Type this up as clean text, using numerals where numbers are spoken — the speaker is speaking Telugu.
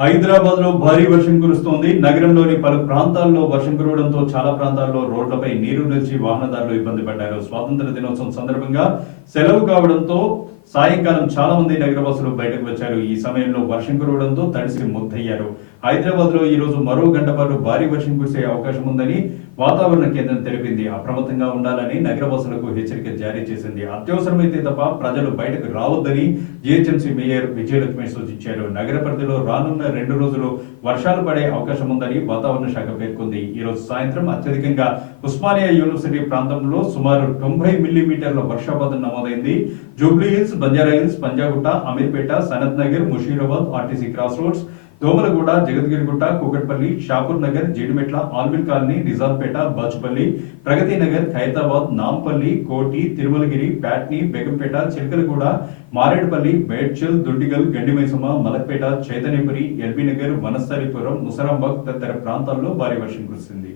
హైదరాబాద్ లో భారీ వర్షం కురుస్తోంది. నగరంలోని పలు ప్రాంతాల్లో వర్షం కురవడంతో చాలా ప్రాంతాల్లో రోడ్లపై నీరు నిలిచి వాహనదారులు ఇబ్బంది పడ్డారు. స్వాతంత్ర దినోత్సవం సందర్భంగా సెలవు కావడంతో సాయంకాలం చాలా మంది నగరవాసులు బయటకు వచ్చారు. ఈ సమయంలో వర్షం కురవడంతో తడిసి ముద్దయ్యారు. హైదరాబాద్ లో ఈ రోజు మరో గంట పాటు భారీ వర్షం కురిసే అవకాశం ఉందని వాతావరణ కేంద్రం తెలిపింది. అప్రమత్తంగా ఉండాలని నగరవాసులకు హెచ్చరిక జారీ చేసింది. అత్యవసరమైతే తప్ప ప్రజలు బయటకు రావద్దని జీహెచ్ఎంసీ మేయర్ విజయలక్ష్మి సూచించారు. నగర పరిధిలో రానున్న 2 రోజులు వర్షాలు పడే అవకాశం ఉందని వాతావరణ శాఖ పేర్కొంది. ఈ రోజు సాయంత్రం అత్యధికంగా ఉస్మానియా యూనివర్సిటీ ప్రాంతంలో సుమారు 90 మిల్లీమీటర్ల వర్షపాతం నమోదైంది. Jubilee Hills, Banjara Hills, Panjagutta, Ameerpet, Sanath Nagar, Musheerabad, RTC cross roads, Domalguda, Jagadgirigutta, Kukatpally, Shapur Nagar, Jeedimetla, Alwyn colony, Nizampet, Bachupally, Pragathi Nagar, Khairatabad, Nampally, Koti, Tirumalagiri, Patny, Begumpet, Chilkalguda, Marredpally, Medchal, Dundigal, Gandimaisamma, Malakpet, Chaitanyapuri, LB Nagar, Vanasthalipuram, Musarambagh తదితర ప్రాంతాల్లో భారీ వర్షం కురిసింది.